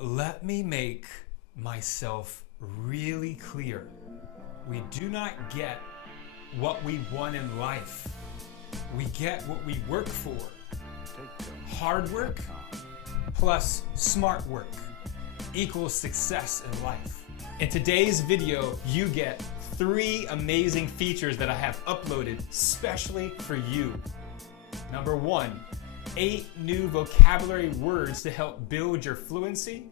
Let me make myself really clear. We do not get what we want in life. We get what we work for. Hard work plus smart work equals success in life. In today's video, you get 3 amazing features that I have uploaded specially for you. Number 1, 8 new vocabulary words to help build your fluency,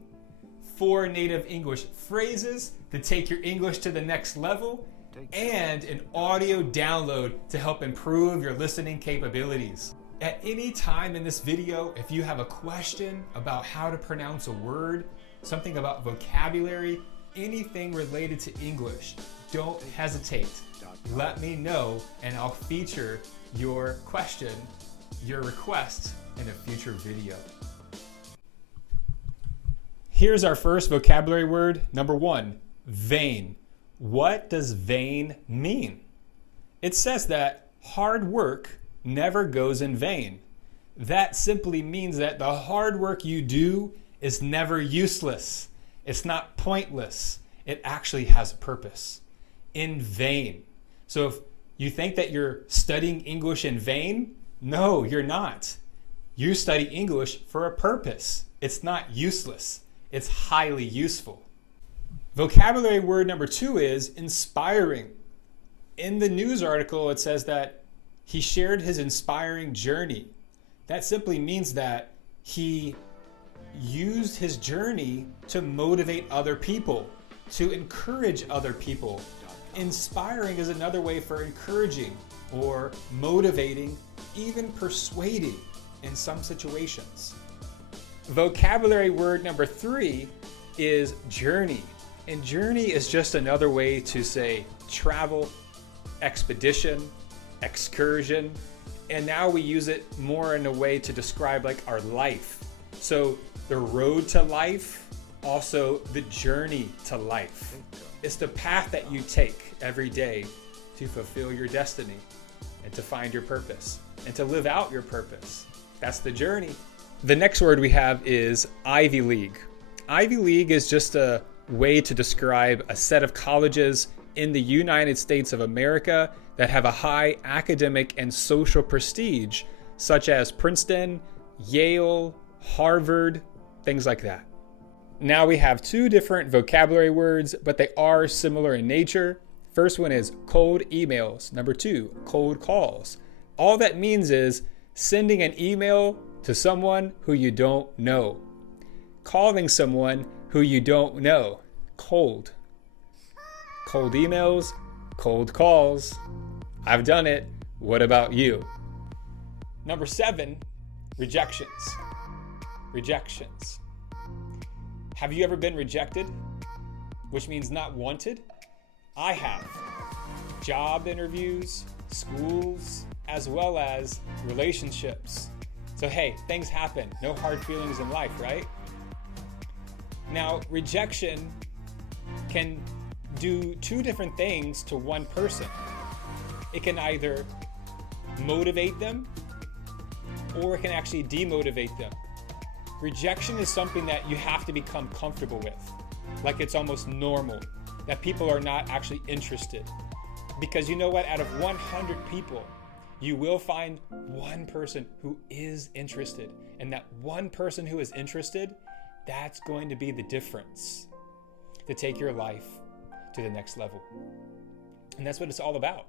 4 native English phrases to take your English to the next level, and an audio download to help improve your listening capabilities. At any time in this video, if you have a question about how to pronounce a word, something about vocabulary, anything related to English, don't hesitate. Let me know and I'll feature your question, your request in a future video. Here's our first vocabulary word. Number 1, vain. What does vain mean? It says that hard work never goes in vain. That simply means that the hard work you do is never useless. It's not pointless. It actually has a purpose. In vain. So if you think that you're studying English in vain, no, you're not. You study English for a purpose. It's not useless. It's highly useful. Vocabulary word number 2 is inspiring. In the news article, it says that he shared his inspiring journey. That simply means that he used his journey to motivate other people, to encourage other people. Inspiring is another way for encouraging or motivating, even persuading in some situations. Vocabulary word number 3 is journey. And journey is just another way to say travel, expedition, excursion. And now we use it more in a way to describe like our life. So the road to life, also the journey to life. It's the path that you take every day to fulfill your destiny and to find your purpose and to live out your purpose. That's the journey. The next word we have is Ivy League. Ivy League is just a way to describe a set of colleges in the United States of America that have a high academic and social prestige, such as Princeton, Yale, Harvard, things like that. Now we have 2 different vocabulary words, but they are similar in nature. First one is cold emails. Number 2, cold calls. All that means is sending an email to someone who you don't know. Calling someone who you don't know. Cold. Cold emails, cold calls. I've done it. What about you? Number 7, rejections. Rejections. Have you ever been rejected? Which means not wanted? I have. Job interviews, schools, as well as relationships. So hey, things happen. No hard feelings in life, right? Now, rejection can do 2 different things to one person. It can either motivate them or it can actually demotivate them. Rejection is something that you have to become comfortable with. Like it's almost normal that people are not actually interested. Because you know what? Out of 100 people, you will find one person who is interested. And that one person who is interested, that's going to be the difference to take your life to the next level. And that's what it's all about.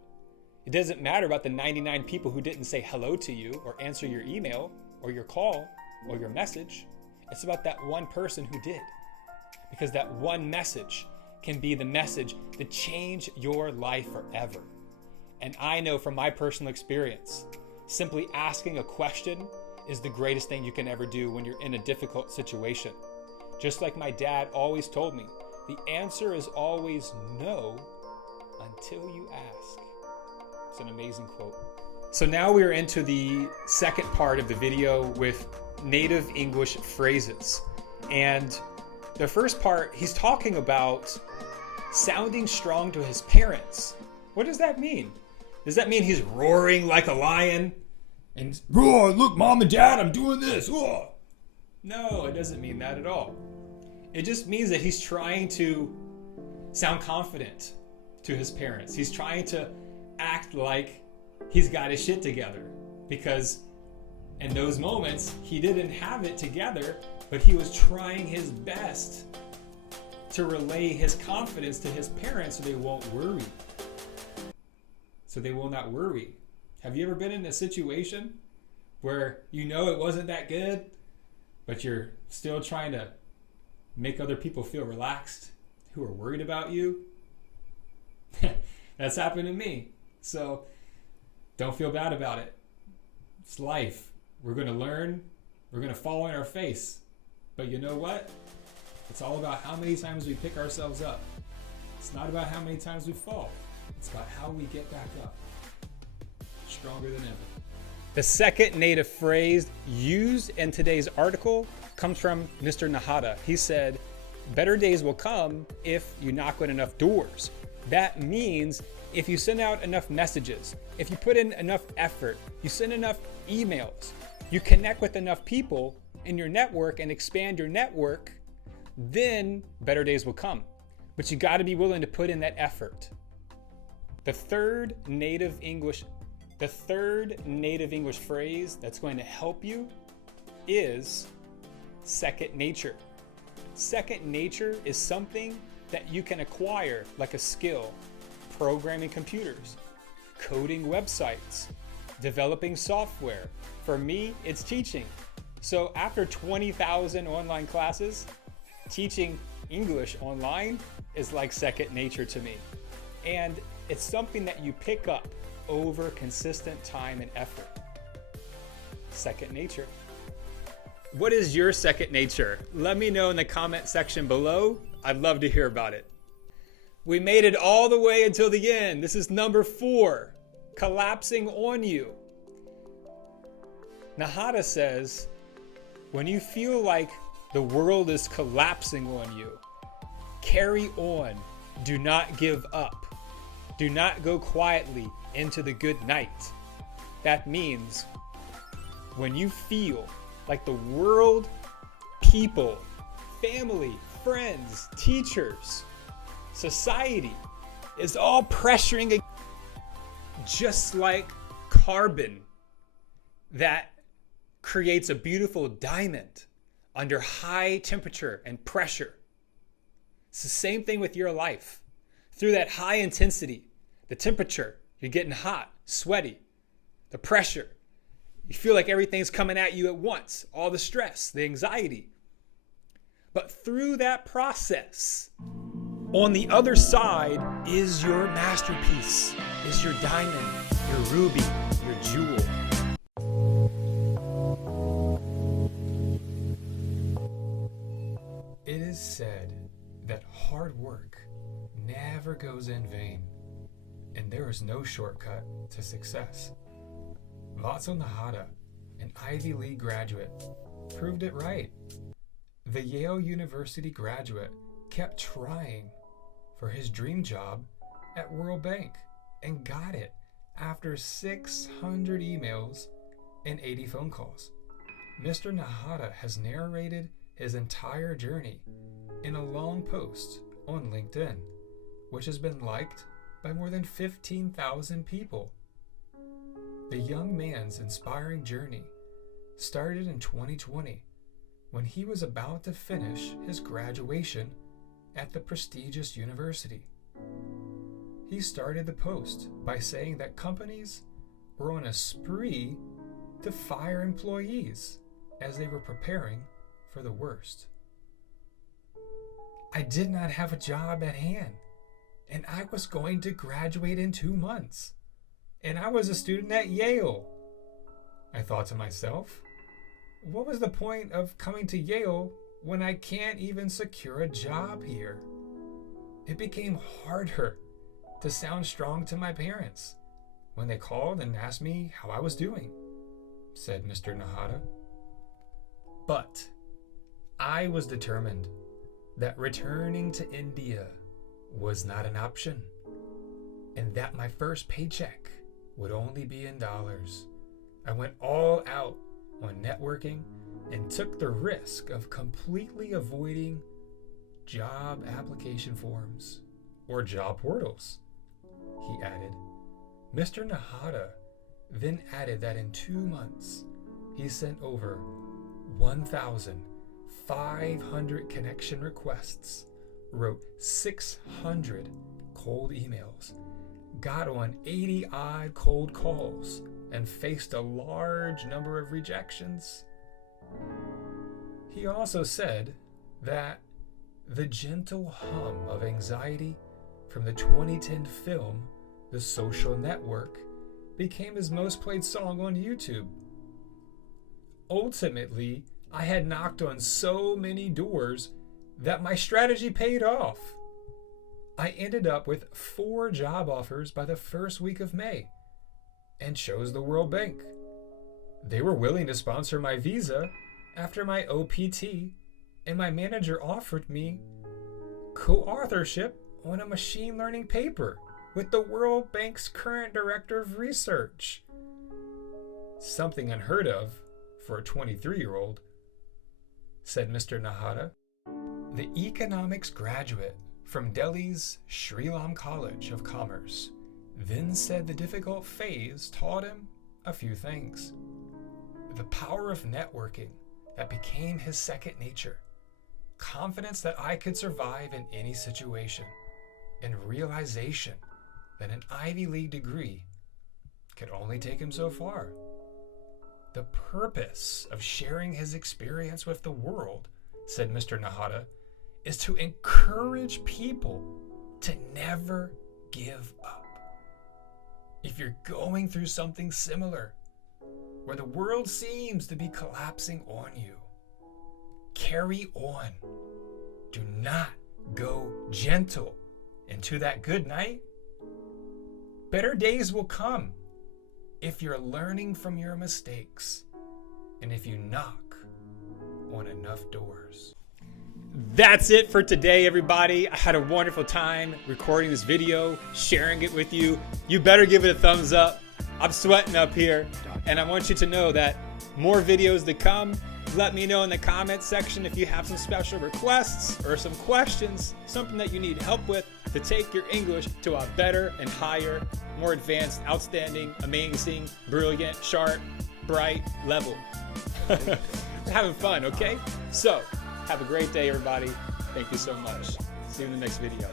It doesn't matter about the 99 people who didn't say hello to you or answer your email or your call or your message. It's about that one person who did. Because that one message can be the message to change your life forever. And I know from my personal experience, simply asking a question is the greatest thing you can ever do when you're in a difficult situation. Just like my dad always told me, the answer is always no until you ask. It's an amazing quote. So now we are into the second part of the video with native English phrases. And the first part, he's talking about sounding strong to his parents. What does that mean? Does that mean he's roaring like a lion? And roar, look, mom and dad, I'm doing this. Roar. No, it doesn't mean that at all. It just means that he's trying to sound confident to his parents. He's trying to act like he's got his shit together, because in those moments he didn't have it together, but he was trying his best to relay his confidence to his parents so they won't worry. So they will not worry. Have you ever been in a situation where you know it wasn't that good, but you're still trying to make other people feel relaxed who are worried about you? That's happened to me. So don't feel bad about it. It's life. We're going to learn. We're going to fall on our face. But you know what? It's all about how many times we pick ourselves up. It's not about how many times we fall. It's about how we get back up. Stronger than ever. The second native phrase used in today's article comes from Mr. Nahata. He said, better days will come if you knock on enough doors. That means if you send out enough messages, if you put in enough effort, you send enough emails, you connect with enough people in your network and expand your network, then better days will come. But you got to be willing to put in that effort. The third native English phrase that's going to help you is second nature. Second nature is something that you can acquire, like a skill: programming computers, coding websites, developing software. For me, it's teaching. So after 20,000 online classes, teaching English online is like second nature to me. And it's something that you pick up over consistent time and effort. Second nature. What is your second nature? Let me know in the comment section below. I'd love to hear about it. We made it all the way until the end. This is number 4, collapsing on you. Nahata says, when you feel like the world is collapsing on you, carry on. Do not give up. Do not go quietly into the good night. That means when you feel like the world, people, family, friends, teachers, society is all pressuring, just like carbon that creates a beautiful diamond under high temperature and pressure. It's the same thing with your life. Through that high intensity, the temperature, you're getting hot, sweaty, the pressure. You feel like everything's coming at you at once, all the stress, the anxiety. But through that process, on the other side is your masterpiece, is your diamond, your ruby, your jewel. It is said that hard work never goes in vain, and there is no shortcut to success. Vatsal Nahata, an Ivy League graduate, proved it right. The Yale University graduate kept trying for his dream job at World Bank and got it after 600 emails and 80 phone calls. Mr. Nahata has narrated his entire journey in a long post on LinkedIn, which has been liked by more than 15,000 people. The young man's inspiring journey started in 2020 when he was about to finish his graduation at the prestigious university. He started the post by saying that companies were on a spree to fire employees as they were preparing for the worst. I did not have a job at hand, and I was going to graduate in 2 months, and I was a student at Yale. I thought to myself, what was the point of coming to Yale when I can't even secure a job here? It became harder to sound strong to my parents when they called and asked me how I was doing, said Mr. Nahata. But I was determined that returning to India was not an option, and that my first paycheck would only be in dollars. I went all out on networking and took the risk of completely avoiding job application forms or job portals, he added. Mr. Nahata then added that in 2 months, he sent over 1,500 connection requests, wrote 600 cold emails, got on 80-odd cold calls, and faced a large number of rejections. He also said that the gentle hum of anxiety from the 2010 film The Social Network became his most played song on YouTube. Ultimately, I had knocked on so many doors that my strategy paid off. I ended up with 4 job offers by the first week of May and chose the World Bank. They were willing to sponsor my visa after my OPT, and my manager offered me co-authorship on a machine learning paper with the World Bank's current director of research. Something unheard of for a 23-year-old, said Mr. Nahata. The economics graduate from Delhi's Sriram College of Commerce then said the difficult phase taught him a few things. The power of networking that became his second nature, confidence that I could survive in any situation, and realization that an Ivy League degree could only take him so far. The purpose of sharing his experience with the world, said Mr. Nahata, is to encourage people to never give up. If you're going through something similar, where the world seems to be collapsing on you, carry on. Do not go gentle into that good night. Better days will come if you're learning from your mistakes and if you knock on enough doors. That's it for today, everybody. I had a wonderful time recording this video, sharing it with you. You better give it a thumbs up. I'm sweating up here, and I want you to know that more videos to come. Let me know in the comments section if you have some special requests or some questions, something that you need help with to take your English to a better and higher, more advanced, outstanding, amazing, brilliant, sharp, bright level. Having fun, okay? So, have a great day, everybody. Thank you so much. See you in the next video.